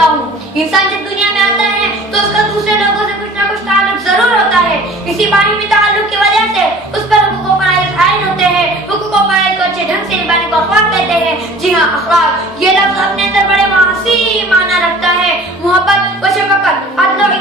करता हूँ। इंसान जब दुनिया में आता है तो उसका दूसरे लोगों से कुछ ना कुछ ताल्लुक जरूर होता है। इसी बाहिमी ताल्लुक की वजह से उस पर हुकूक फराइज़ आयन होते हैं। हुकूक फराइज़ को अच्छे ढंग से निभाने को अखलाक कहते हैं। जी हाँ, अखलाक ये लफ्ज़ अपने अंदर बड़े वासी माना रखता है। मोहब्बत व शफकत, अदल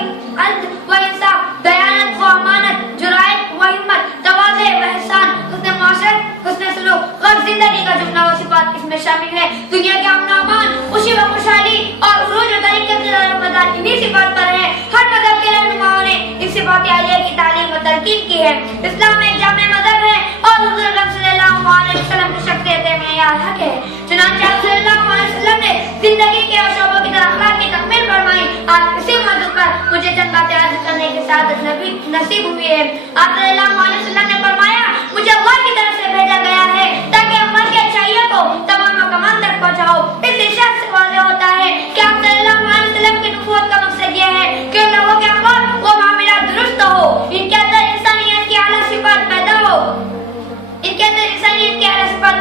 व इंसाफ, दयानत व अमानत, जुरायत व हिम्मत, तवाज़े व ihसान, हुस्न मुआशरत, हुस्न सुलूक, गम जिंदगी का जुमला व सिफात इसमें शामिल है। दुनिया के अमन व अमान, खुशी व खुशहाली और उरूज व तरीक़त मदार इन्हीं सिफात पर है। हर मज़हब के रहनुमाओं ने इस सिफात आलिया की तालीम व तलकीन की है। इस्लाम एक जामे मज़हब है और हुज़ूर अकरम सल्लल्लाहु अलैहि वसल्लम की शख्सियत मेयार हक है। चुनांचे आप सल्लल्लाहु अलैहि वसल्लम ने जिंदगी के और शोबों की तरह अखलाक की तकमील फरमाई। आज इसी मौजू पर मुझे चंद बातें अर्ज करने की सादत नसीब हुई है। आप सल्लल्लाहु अलैहि वसल्लम ने फरमाया, मुझे अल्लाह की तरफ से भेजा गया है ताकि अमल की अच्छाइयों को तमाम मकामात तक पहुंचाओ। इस इशारे से वाज़ेह होता है कि आप सल्लल्लाहु अलैहि वसल्लम की नबूवत का मकसद यह है कि लोगों के अखलाक व मामलात दुरुस्त हो, इनके अंदर इंसानियत की आला सिफात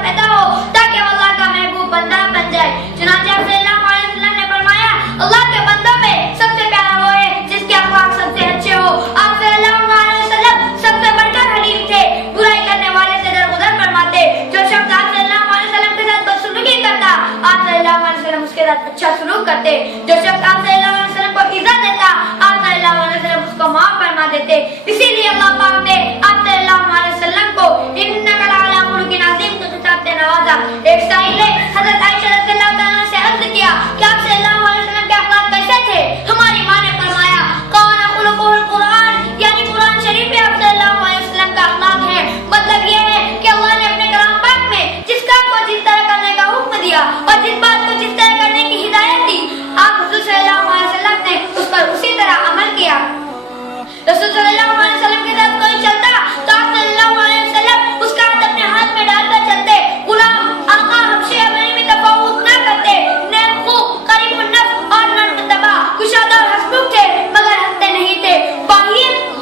पैदा हो, ताकि अल्लाह का महबूब बंदा बन जाए। चुनांचे आप सल्लल्लाहु अलैहि वसल्लम ने फरमाया, अल्लाह के बंदों में सबसे प्यारा वो है जिसके अखलाक सबसे अच्छे हो। आप सल्लल्लाहु अलैहि वसल्लम सबसे बढ़कर हलीम थे, बुराई करने वाले से दरगुजर फरमाते। जो शख्स आप सल्लल्लाहु अलैहि वसल्लम के साथ बदसलूकी करता, आप सल्लल्लाहु अलैहि वसल्लम उसके साथ अच्छा सलूक करते। जो शख्स आप सल्लल्लाहु अलैहि वसल्लम को इज्जत देता, आप सल्लल्लाहु अलैहि वसल्लम उसको माफ फरमा देते। इसीलिए अल्लाह पाक ने आप सल्लल्लाहु अलैहि वसल्लम को इन्नका लअला खुलुकिन अज़ीम के खिताब से नवाजा। एक साहिल ने हज़रत आयशा रज़ियल्लाहु तआला से अर्ज़ किया कि आप सल्लल्लाहु अलैहि वसल्लम के अखलाक कैसे थे? हमारी मां ने फरमाया, कान खुलुकुल कुरान, यानी कुरान शरीफ में आप सल्लल्लाहु अलैहि वसल्लम का अखलाक है। मतलब ये है कि अल्लाह ने अपने कलाम पाक में जिस काम को जिस तरह करने का हुक्म दिया और जिस बात को जिस तरह करने की हिदायत दी, आप हुज़ूर सल्लल्लाहु अलैहि वसल्लम ने उस पर उसी तरह अमल किया। रसूल सल्लल्लाहु अलैहि वसल्लम के साथ कोई चलता तो आप सल्लल्लाहु अलैहि वसल्लम उसका हाथ अपने हाथ में डालकर चलते। गुलाम, आका, हबशे, अमरी में तफावुत न करते। नेमखू, करीमुन नफ्स और नरमुतबा, कुशादा और हसमुख थे मगर हंसते नहीं थे।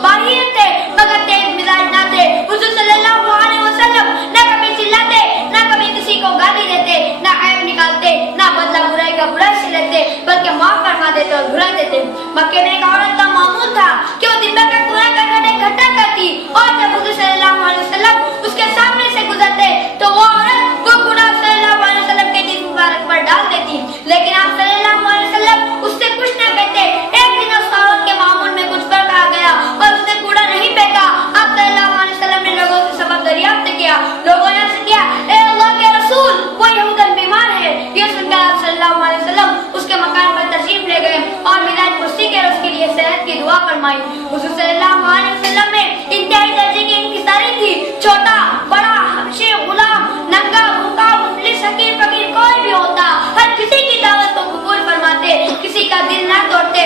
बाहिर थे मगर तेज मिजाज न थे। हुज़ूर सल्लल्लाहु अलैहि वसल्लम न कभी चिल्लाते, न कभी किसी को गाली देते, न ऐब निकालते, न बदला बुराई का बुराई से लेते, बल्कि माफ फरमा देते और भुला देते। मक्के में एक औरत का मामूल था कि वो दिन भर का कूड़ा करकट इकट्ठा करती और जब हुज़ूर सल्लल्लाहु अलैहि वसल्लम उसके सामने से गुजरते तो वो औरत वो कूड़ा सल्लल्लाहु अलैहि वसल्लम के जिस्म मुबारक पर डाल देती, लेकिन आप सल्लल्लाहु अलैहि वसल्लम उससे कुछ न कहते। एक दिन उस औरत के मामूल में कुछ फर्क आ गया और उसने कूड़ा नहीं फेंका। आप सल्लल्लाहु अलैहि वसल्लम ने लोगों से सबक दरियाफ्त किया। लोगों ने अर्ज़ किया, ए अल्लाह के रसूल, वो यहूदन बीमार है। ये सुनकर आप सल्लल्लाहु अलैहि वसल्लम उसके मकान पर तशरीफ ले गए और मिलाद कुर्सी के उसके लिए सेहत की दुआ फरमाई। हुज़ूर सल्लल्लाहु अलैहि वसल्लम में इंतहाई दर्जे की इंकिसारी थी। छोटा, बड़ा, हबशी, गुलाम, नंगा, भूखा, मुफलिस, फकीर, कोई भी होता, हर किसी की दावत को कबूल फरमाते, किसी का दिल ना तोड़ते।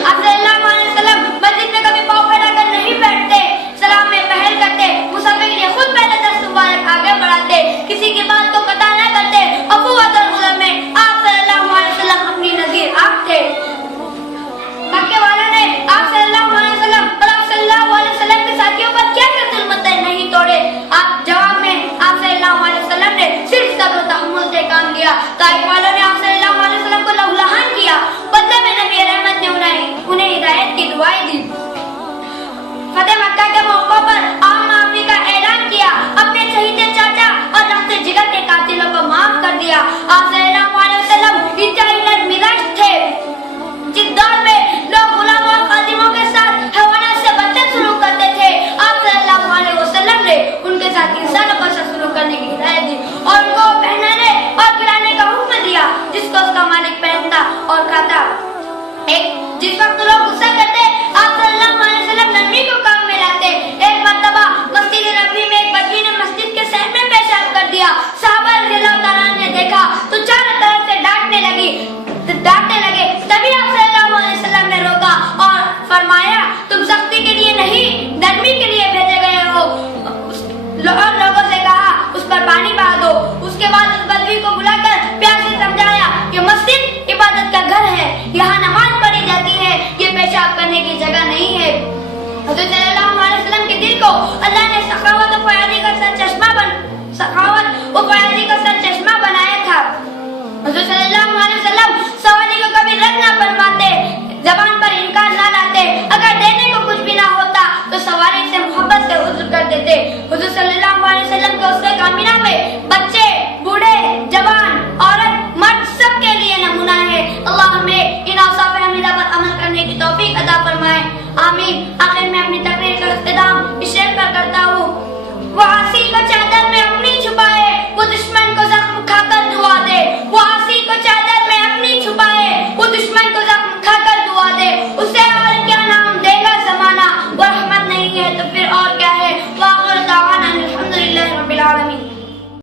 आप सल्लल्लाहु अलैहि वसल्लम मस्जिद में कभी पाँव फैलाकर नहीं बैठते, सलाम में पहल करते, मुसाफिर के लिए खुद पहले दस्त मुबारक आगे बढ़ाते, किसी की बात को कता न करते। अबू अदर गुज़र में आप सल्लल्लाहु अलैहि वसल्लम अपनी नज़ीर आप थे। मक्के वालों ने आप सल्लल्लाहु अलैहि वसल्लम और आप सल्लल्लाहु अलैहि वसल्लम के साथियों पर क्या जुल्म नहीं तोड़े? आप जवाब में आप सल्लल्लाहु अलैहि वसल्लम ने सिर्फ सब्र और तहम्मुल से काम लिया। ताइफ वालों ने आप सल्लल्लाहु अलैहि वसल्लम को लहूलुहान किया, बदले में नबी रहमत ने उन्हें हिदायत की दुआएं दी। फतेह मक्का के मौके पर आम माफी का ऐलान किया, अपने शहीद चाचा और रफ्ते जिगर के कातिलों को माफ कर दिया। आप सल्लल्लाहु अलैहि वसल्लम इंतहाई मिजाज थे। जिस दौर में लोग गुलामों और खादिमों के साथ हैवानात से बदतर सलूक करते थे, आप सल्लल्लाहु अलैहि वसल्लम ने उनके साथ इंसानों को अच्छा सलूक करने की हिदायत दी और उनको पहनाने और खिलाने का हुक्म दिया जिसको उसका मालिक पहनता और खाता। जिस वक्त लोग गुस्सा करते, आप सल्लल्लाहु अलैहि वसल्लम नरमी को काम में लाते। एक मर्तबा मस्जिद नबवी में एक बदवी ने मस्जिद के सहन में पेशाब कर दिया। सहाबा रज़ियल्लाहु तआला ने देखा तो चारों तरफ से डांटने लगे। तभी आप सल्लल्लाहु अलैहि वसल्लम ने रोका और फरमाया, तुम सख्ती के लिए नहीं नरमी के लिए भेजे गए हो। और लोगों से कहा उस पर पानी बहा दो। उसके बाद उस बदवी को बुलाकर प्यार से समझाया कि मस्जिद इबादत का घर है, यहाँ नमाज पढ़ी जाती है, ये पेशाब करने की जगह नहीं है। हुज़ूर सल्लल्लाहु अलैहि वसल्लम के दिल को अल्लाह ने सखावत और फयाज़ी का सरचश्मा